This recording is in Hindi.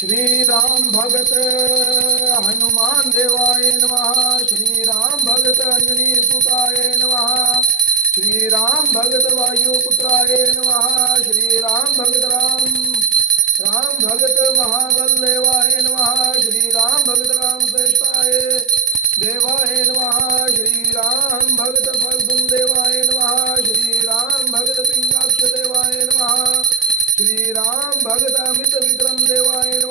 श्री राम भगत हनुमान देवाय नमः। श्री राम भगत अंजनी सुताय नमः। श्री राम भगत वायुपुत्राय नमः। श्री राम भगत राम भगत महाबलदेवाय नमः। श्री राम भगत राम श्रेष्ठाय देवाय नमः। श्री राम भगत फल्गुन देवाय नमः। श्री राम भगत पिंगाक्ष देवाय नमः। श्री राम भगत अमित विक्रम देवाय नमः।